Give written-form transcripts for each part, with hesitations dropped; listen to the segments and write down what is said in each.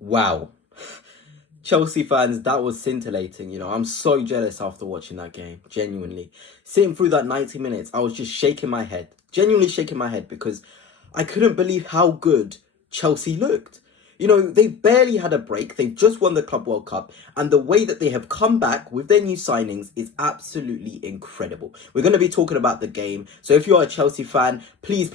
Wow. Chelsea fans, that was scintillating. I'm so jealous after watching that game. Genuinely. Sitting through that 90 minutes, I was just shaking my head. Genuinely shaking my head because I couldn't believe how good Chelsea looked. They've barely had a break. They've just won the Club World Cup. And the way that they have come back with their new signings is absolutely incredible. We're going to be talking about the game. So if you're a Chelsea fan, please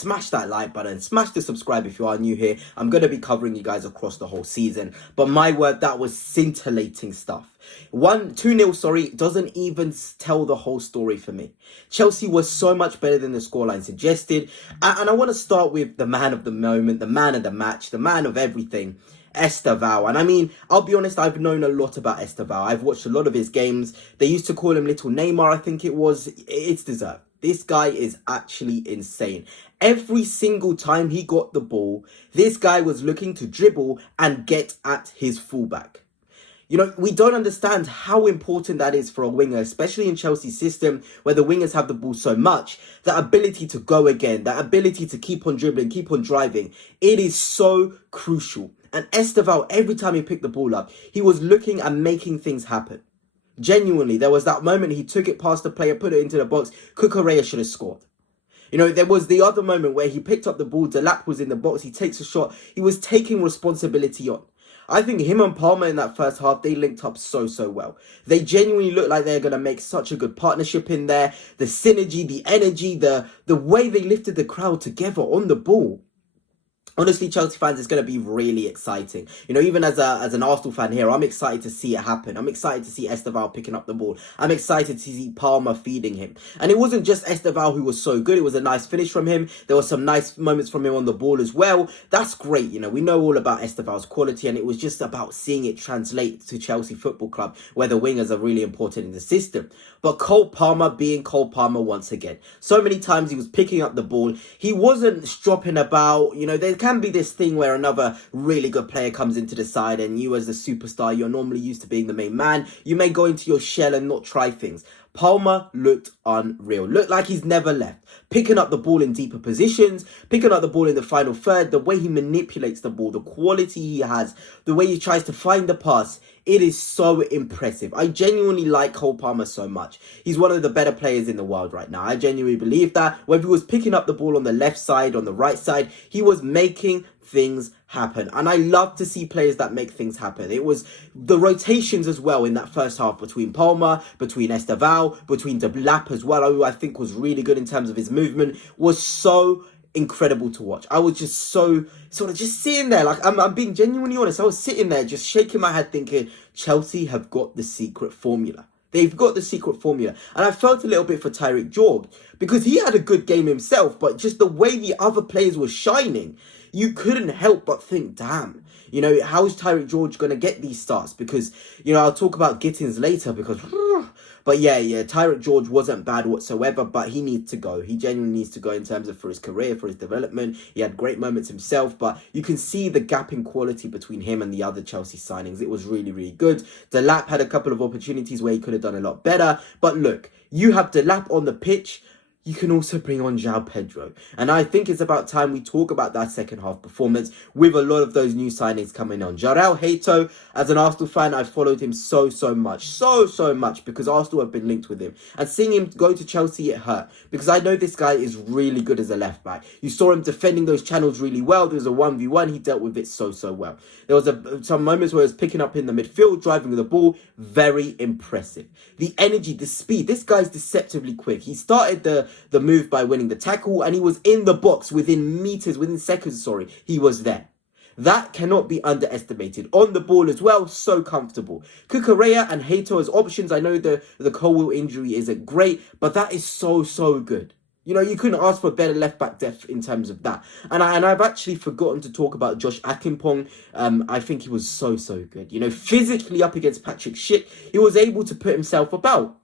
smash that like button. Smash the subscribe if you are new here. I'm going to be covering you guys across the whole season. But my word, that was scintillating stuff. 2-0, doesn't even tell the whole story for me. Chelsea was so much better than the scoreline suggested. And I want to start with the man of the moment, the man of the match, the man of everything, Estevao. And I mean, I'll be honest, I've known a lot about Estevao. I've watched a lot of his games. They used to call him Little Neymar, I think it was. It's deserved. This guy is actually insane. Every single time he got the ball, this guy was looking to dribble and get at his fullback. We don't understand how important that is for a winger, especially in Chelsea's system where the wingers have the ball so much. That ability to go again, that ability to keep on dribbling, keep on driving. It is so crucial. And Estevão, every time he picked the ball up, he was looking and making things happen. Genuinely, there was that moment he took it past the player, put it into the box. Cucurella should have scored. There was the other moment where he picked up the ball, Delap was in the box, he takes a shot. He was taking responsibility on. I think him and Palmer in that first half, they linked up so well. They genuinely look like they're going to make such a good partnership in there. The synergy, the energy, the way they lifted the crowd together on the ball. Honestly, Chelsea fans, it's going to be really exciting. Even as an Arsenal fan here, I'm excited to see it happen. I'm excited to see Estevão picking up the ball. I'm excited to see Palmer feeding him. And it wasn't just Estevão who was so good. It was a nice finish from him. There were some nice moments from him on the ball as well. That's great. We know all about Estevão's quality, and it was just about seeing it translate to Chelsea Football Club, where the wingers are really important in the system. But Cole Palmer being Cole Palmer once again. So many times he was picking up the ball. He wasn't stropping about. There can be this thing where another really good player comes into the side and you as a superstar, you're normally used to being the main man. You may go into your shell and not try things. Palmer looked unreal. Looked like he's never left. Picking up the ball in deeper positions, picking up the ball in the final third, the way he manipulates the ball, the quality he has, the way he tries to find the pass. It is so impressive. I genuinely like Cole Palmer so much. He's one of the better players in the world right now. I genuinely believe that. Whether he was picking up the ball on the left side, on the right side, he was making things happen. And I love to see players that make things happen. It was the rotations as well in that first half between Palmer, between Estevão, between Delap as well, who I think was really good in terms of his movement, was so incredible to watch. I was just so sort of just sitting there, like I'm being genuinely honest. I was sitting there just shaking my head thinking, Chelsea have got the secret formula. They've got the secret formula. And I felt a little bit for Tyreek George because he had a good game himself, but just the way the other players were shining, you couldn't help but think, damn, how's Tyreek George going to get these starts? Because, I'll talk about Gittens later because... But yeah, Tyreek George wasn't bad whatsoever, but he needs to go. He genuinely needs to go in terms of for his career, for his development. He had great moments himself, but you can see the gap in quality between him and the other Chelsea signings. It was really good. Delap had a couple of opportunities where he could have done a lot better. But look, you have Delap on the pitch. You can also bring on João Pedro. And I think it's about time we talk about that second half performance with a lot of those new signings coming on. Jarell Hato, as an Arsenal fan, I've followed him so much. So much because Arsenal have been linked with him. And seeing him go to Chelsea, it hurt. Because I know this guy is really good as a left back. You saw him defending those channels really well. There was a 1v1. He dealt with it so well. There was some moments where he was picking up in the midfield, driving the ball. Very impressive. The energy, the speed. This guy's deceptively quick. He started the move by winning the tackle, and he was in the box within seconds, he was there. That cannot be underestimated. On the ball as well, so comfortable. Cucurella and Hato as options. I know the Colwill injury isn't great, but that is so good. You couldn't ask for better left-back depth in terms of that. And I've actually forgotten to talk about Josh Akinpong. I think he was so good. Physically up against Patrick Schick, he was able to put himself about.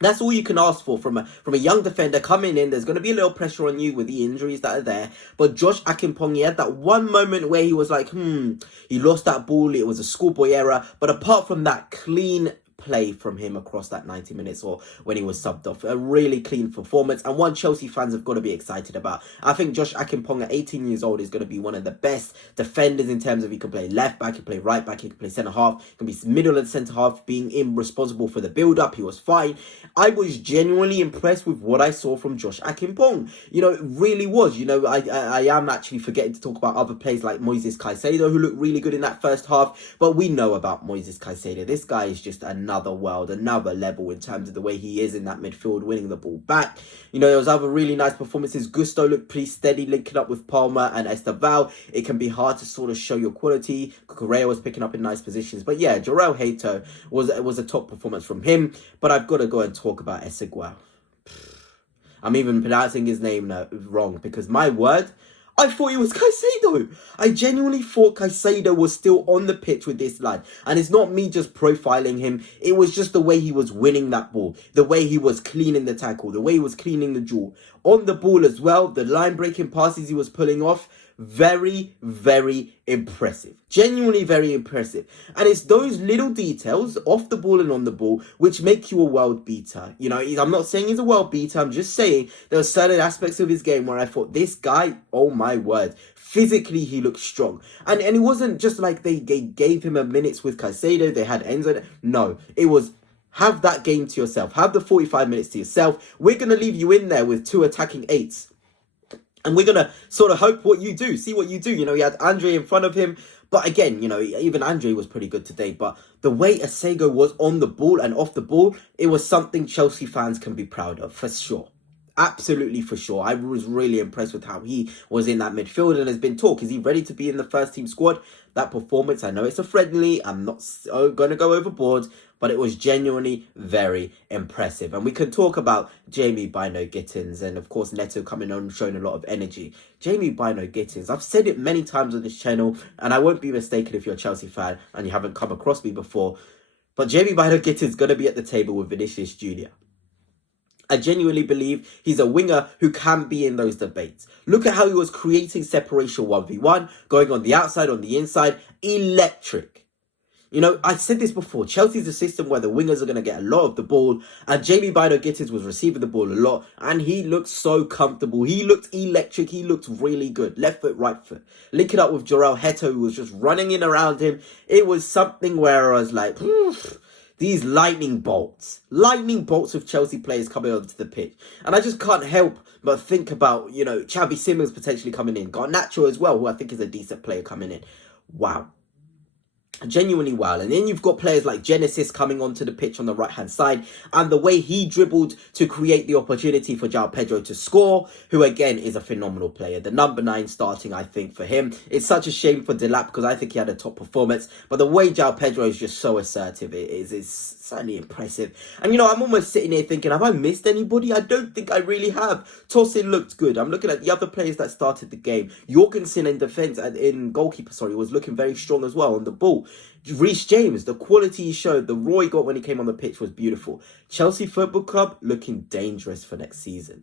That's all you can ask for from a young defender coming in. There's going to be a little pressure on you with the injuries that are there. But Josh Akinpong, he had that one moment where he was like, he lost that ball. It was a schoolboy error. But apart from that, clean play from him across that 90 minutes or when he was subbed off. A really clean performance, and one Chelsea fans have got to be excited about. I think Josh Akínpong at 18 years old is going to be one of the best defenders in terms of he can play left back, he can play right back, he can play centre half, he can be middle of the centre half, being responsible for the build up. He was fine. I was genuinely impressed with what I saw from Josh Akínpong. You know, it really was. You know, I am actually forgetting to talk about other players like Moises Caicedo, who looked really good in that first half, but we know about Moises Caicedo. This guy is just another world, another level in terms of the way he is in that midfield, winning the ball back. You know, there was other really nice performances. Gusto looked pretty steady, linking up with Palmer and Estevao. It can be hard to sort of show your quality. Correa was picking up in nice positions, but yeah, Jorel Hato was a top performance from him. But I've got to go and talk about Estevão. I'm even pronouncing his name wrong, because my word, I thought it was Caicedo. I genuinely thought Caicedo was still on the pitch with this lad. And it's not me just profiling him. It was just the way he was winning that ball. The way he was cleaning the tackle. The way he was cleaning the duel. On the ball as well. The line-breaking passes he was pulling off. Very, very impressive. Genuinely very impressive. And it's those little details off the ball and on the ball which make you a world beater. You know, I'm not saying he's a world beater. I'm just saying there are certain aspects of his game where I thought, this guy, oh my word, physically he looked strong. And it wasn't just like they gave him a minutes with Caicedo. They had Enzo. No, it was, have that game to yourself. Have the 45 minutes to yourself. We're going to leave you in there with 2 attacking 8s. And we're going to sort of hope what you do, see what you do. You know, he had Andre in front of him. But again, you know, even Andre was pretty good today. But the way Estevão was on the ball and off the ball, it was something Chelsea fans can be proud of, for sure. Absolutely, for sure. I was really impressed with how he was in that midfield. And there's been talk, is he ready to be in the first team squad? That performance, I know it's a friendly. I'm not going to go overboard. But it was genuinely very impressive. And we can talk about Jamie Bino Gittens and, of course, Neto coming on, showing a lot of energy. Jamie Bino Gittens, I've said it many times on this channel, and I won't be mistaken if you're a Chelsea fan and you haven't come across me before. But Jamie Bino Gittens is going to be at the table with Vinicius Jr. I genuinely believe he's a winger who can be in those debates. Look at how he was creating separation 1v1, going on the outside, on the inside. Electric. You know, I said this before. Chelsea's a system where the wingers are going to get a lot of the ball. And Jamie Bino Gittens was receiving the ball a lot. And he looked so comfortable. He looked electric. He looked really good. Left foot, right foot. Linking up with Jorel Hato, who was just running in around him. It was something where I was like, these lightning bolts of Chelsea players coming onto the pitch. And I just can't help but think about, you know, Xavi Simons potentially coming in. Garnacho as well, who I think is a decent player coming in. Wow. Genuinely well. And then you've got players like Genesis coming onto the pitch on the right hand side, and the way he dribbled to create the opportunity for João Pedro to score, who again is a phenomenal player. The number 9 starting, I think, for him. It's such a shame for Delap because I think he had a top performance, but the way João Pedro is just so assertive, it is certainly impressive. And you know, I'm almost sitting here thinking, have I missed anybody? I don't think I really have. Tosin looked good. I'm looking at the other players that started the game. Jorgensen in defence and in goalkeeper, was looking very strong as well on the ball. Reece James, the quality he showed, the roar he got when he came on the pitch was beautiful. Chelsea Football Club looking dangerous for next season.